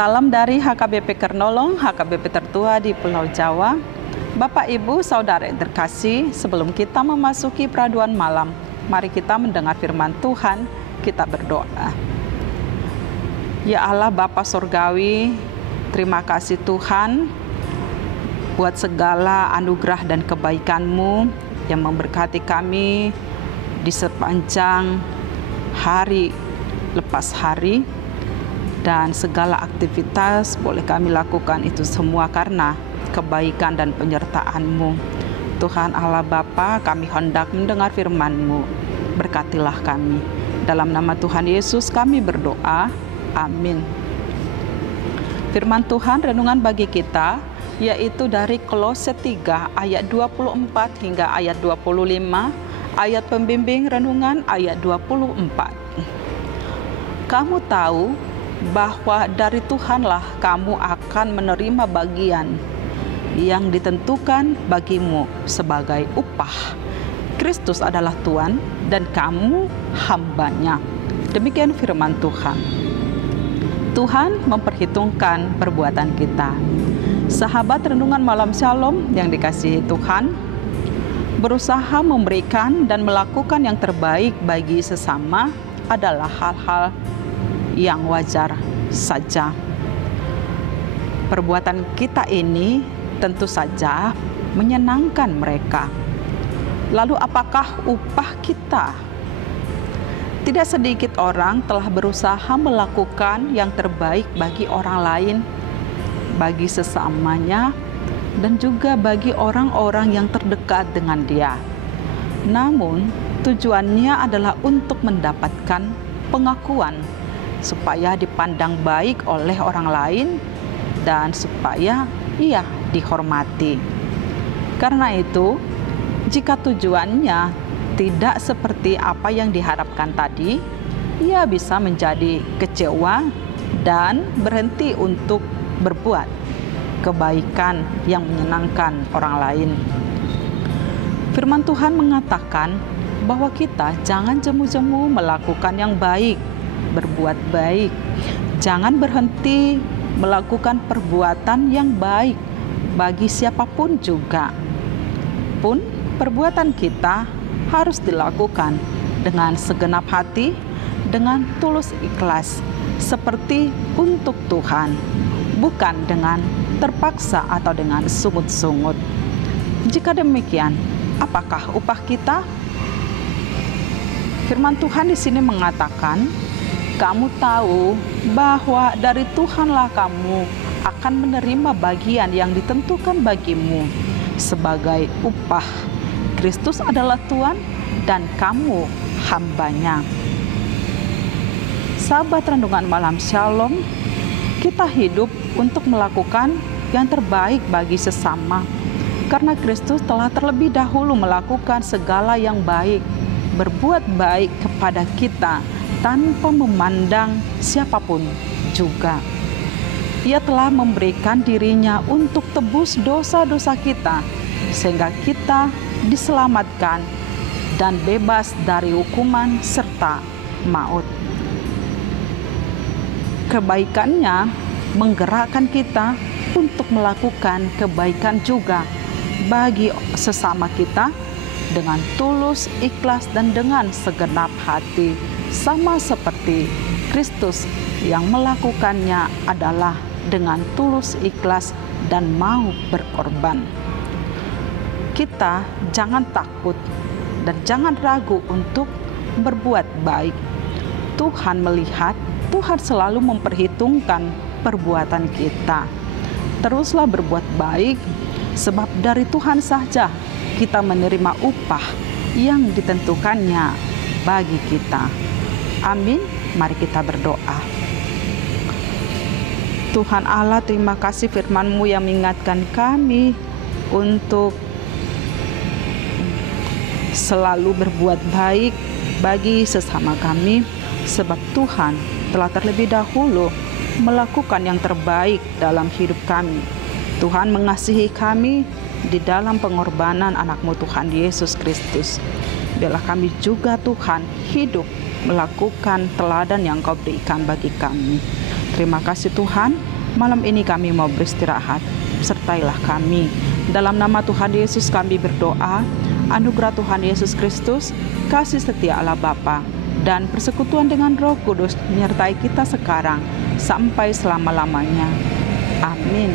Salam dari HKBP Kernolong, HKBP tertua di Pulau Jawa. Bapak, Ibu, Saudara yang terkasih, sebelum kita memasuki peraduan malam, mari kita mendengar firman Tuhan, kita berdoa. Ya Allah Bapa Surgawi, terima kasih Tuhan buat segala anugerah dan kebaikan-Mu yang memberkati kami di sepanjang hari lepas hari, dan segala aktivitas boleh kami lakukan itu semua karena kebaikan dan penyertaan-Mu. Tuhan Allah Bapa, kami hendak mendengar firman-Mu. Berkatilah kami. Dalam nama Tuhan Yesus kami berdoa. Amin. Firman Tuhan renungan bagi kita yaitu dari Kolose 3 ayat 24 hingga ayat 25, ayat pembimbing renungan ayat 24. Kamu tahu bahwa dari Tuhanlah kamu akan menerima bagian yang ditentukan bagimu sebagai upah. Kristus adalah Tuhan dan kamu hambanya. Demikian firman Tuhan. Tuhan memperhitungkan perbuatan kita. Sahabat renungan malam Shalom yang dikasihi Tuhan, berusaha memberikan dan melakukan yang terbaik bagi sesama adalah hal-hal yang wajar saja. Perbuatan kita ini tentu saja menyenangkan mereka. Lalu apakah upah kita? Tidak sedikit orang telah berusaha melakukan yang terbaik bagi orang lain, bagi sesamanya, dan juga bagi orang-orang yang terdekat dengan dia. Namun, tujuannya adalah untuk mendapatkan pengakuan, supaya dipandang baik oleh orang lain dan supaya ia dihormati. Karena itu, jika tujuannya tidak seperti apa yang diharapkan tadi, ia bisa menjadi kecewa dan berhenti untuk berbuat kebaikan yang menyenangkan orang lain. Firman Tuhan mengatakan bahwa kita jangan jemu-jemu melakukan yang baik, berbuat baik. Jangan berhenti melakukan perbuatan yang baik bagi siapapun juga. Pun perbuatan kita harus dilakukan dengan segenap hati, dengan tulus ikhlas, seperti untuk Tuhan, bukan dengan terpaksa atau dengan sungut-sungut. Jika demikian, apakah upah kita? Firman Tuhan di sini mengatakan, kamu tahu bahwa dari Tuhanlah kamu akan menerima bagian yang ditentukan bagimu sebagai upah. Kristus adalah Tuhan dan kamu hambanya. Sahabat renungan malam Shalom, kita hidup untuk melakukan yang terbaik bagi sesama, karena Kristus telah terlebih dahulu melakukan segala yang baik, berbuat baik kepada kita tanpa memandang siapapun juga. Ia telah memberikan dirinya untuk tebus dosa-dosa kita, sehingga kita diselamatkan dan bebas dari hukuman serta maut. Kebaikannya menggerakkan kita untuk melakukan kebaikan juga bagi sesama kita dengan tulus, ikhlas, dan dengan segenap hati, sama seperti Kristus yang melakukannya adalah dengan tulus, ikhlas, dan mau berkorban. Kita jangan takut dan jangan ragu untuk berbuat baik. Tuhan melihat, Tuhan selalu memperhitungkan perbuatan kita. Teruslah berbuat baik, sebab dari Tuhan saja kita menerima upah yang ditentukannya bagi kita. Amin. Mari kita berdoa. Tuhan Allah, terima kasih firman-Mu yang mengingatkan kami untuk selalu berbuat baik bagi sesama kami, sebab Tuhan telah terlebih dahulu melakukan yang terbaik dalam hidup kami. Tuhan mengasihi kami di dalam pengorbanan anak-Mu Tuhan Yesus Kristus. Biarlah kami juga Tuhan hidup melakukan teladan yang Kau berikan bagi kami. Terima kasih Tuhan, malam ini kami mau beristirahat. Sertailah kami. Dalam nama Tuhan Yesus kami berdoa, anugerah Tuhan Yesus Kristus, kasih setia Allah Bapa, dan persekutuan dengan Roh Kudus menyertai kita sekarang sampai selama-lamanya. Amin.